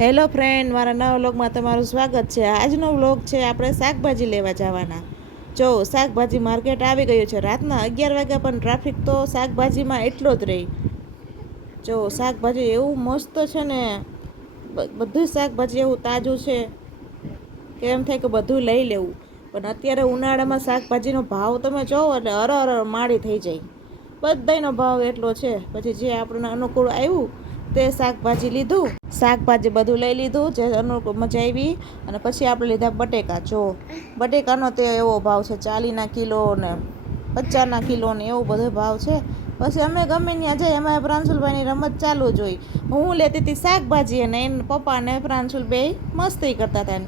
Hello friend, મારા નવા વ્લોગમાં તમારું સ્વાગત છે. આજનો વ્લોગ છે આપણે શાકભાજી લેવા જવાના. જો શાકભાજી માર્કેટ આવી ગયું છે. રાતના 11 વાગ્યા પણ ટ્રાફિક તો શાકભાજીમાં એટલો જ રહી. જો શાકભાજી એવું મસ્ત છે ને, બધું શાકભાજી એવું તાજું છે કે એમ થાય કે બધું લઈ લેવું. પણ અત્યારે ઉનાળામાં શાકભાજીનો ભાવ તમે જોવો એટલે અરર માળી થઈ જાય. બધાનો ભાવ એટલો છે. પછી જે આપણને અનુકૂળ આવ્યું તે શાકભાજી લીધું. શાકભાજી બધું લઈ લીધું જે અનુકૂળ મજા આવી. અને પછી આપણે લીધા બટેકા. જો બટેકાનો તે એવો ભાવ છે, 40ના કિલો ને 50ના કિલો ને એવો બધો ભાવ છે. પછી અમે ગમે ત્યાં જઈએ, અમારા પ્રાંશુલભાઈની રમત ચાલુ જ હોય. હું લેતી હતી શાકભાજી અને એને પપ્પા અને પ્રાંશુલ બે મસ્તી કરતા હતા.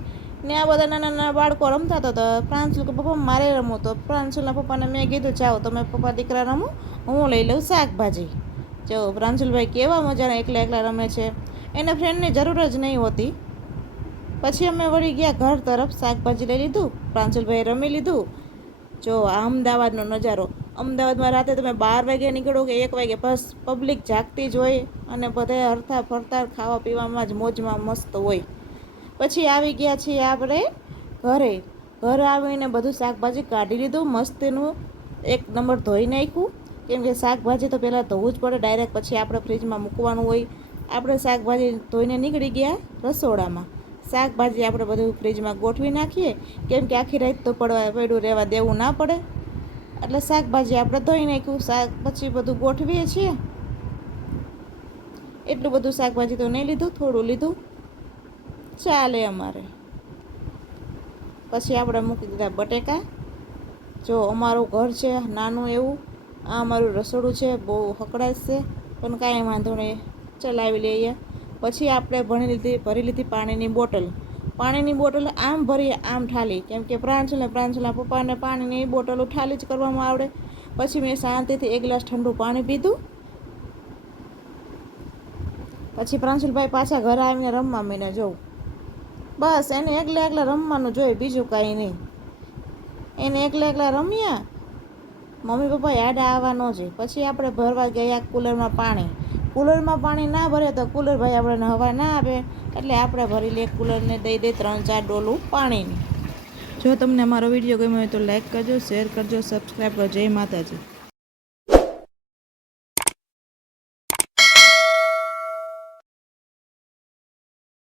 ને આ બધા નાના નાના બાળકો રમતા હતા. તો પ્રાંશુલ કે પપ્પા મારે રમવું. તો પ્રાંશુલના પપ્પાને મેં કીધું જાઓ તમે પપ્પા દીકરા રમો, હું લઈ લઉં શાકભાજી. જો પ્રાંશુલભાઈ કેવા મજાના એકલા એકલા રમે છે. એને ફ્રેન્ડની જરૂર જ નહીં હોતી. પછી અમે વળી ગયા ઘર તરફ, શાકભાજી લઈ લીધું, પ્રાંશુલભાઈ રમી લીધું. જો આ અમદાવાદનો નજારો. અમદાવાદમાં રાતે તમે 12 વાગે નીકળો કે 1 વાગે, બસ પબ્લિક જાગતી જ હોય અને બધા હરતા ફરતા ખાવા પીવામાં જ મોજમાં મસ્ત હોય. પછી આવી ગયા છીએ આપણે ઘરે. ઘરે આવીને બધું શાકભાજી કાઢી લીધું, મસ્તીનું 1 નંબર ધોઈ નાખ્યું. કેમ કે શાકભાજી તો પહેલાં ધોવું જ પડે ડાયરેક્ટ, પછી આપણે ફ્રીજમાં મૂકવાનું હોય. આપણે શાકભાજી ધોઈને નીકળી ગયા રસોડામાં. શાકભાજી આપણે બધું ફ્રીજમાં ગોઠવી નાખીએ, કેમ કે આખી રાત તો પડ્યું રહેવા દેવું ના પડે. એટલે શાકભાજી આપણે ધોઈ નાખ્યું. પછી બધું ગોઠવીએ છીએ. એટલું બધું શાકભાજી તો નહીં લીધું, થોડું લીધું, ચાલે અમારે. પછી આપણે મૂકી દીધા બટેકા. જો અમારું ઘર છે નાનું એવું, આ અમારું રસોડું છે, બહુ હકડાશ છે પણ કાંઈ વાંધો નહીં, ચલાવી લઈએ. પછી આપણે ભરી લીધી પાણીની બોટલ. પાણીની બોટલ આમ ભરીએ આમ ઠાલી, કેમ કે પ્રાંશુલના પપ્પાને પાણીની બોટલ ઠાલી જ કરવામાં આવડે. પછી મેં શાંતિથી 1 ગ્લાસ ઠંડુ પાણી પીધું. પછી પ્રાંશુલભાઈ પાછા ઘરે આવીને રમવા માંડ્યા. જોઉં બસ એને એકલા રમવાનું જોઈએ, બીજું કાંઈ નહીં. એને એકલા રમ્યા. મમ્મી પપ્પા આડા આવવા ન જોઈએ. પછી આપણે ભરવા ગયા કુલરમાં પાણી. કુલરમાં પાણી ના ભરે તો કુલર ભાઈ આપણને હવા ના આપે. એટલે આપણે ભરી લઈએ, કુલરને દઈ 3-4 ડોલું પાણીની. જો તમને અમારો વિડીયો ગમ્યો હોય તો લાઈક કરજો, શેર કરજો, સબસ્ક્રાઈબ કરજો. જય માતાજી.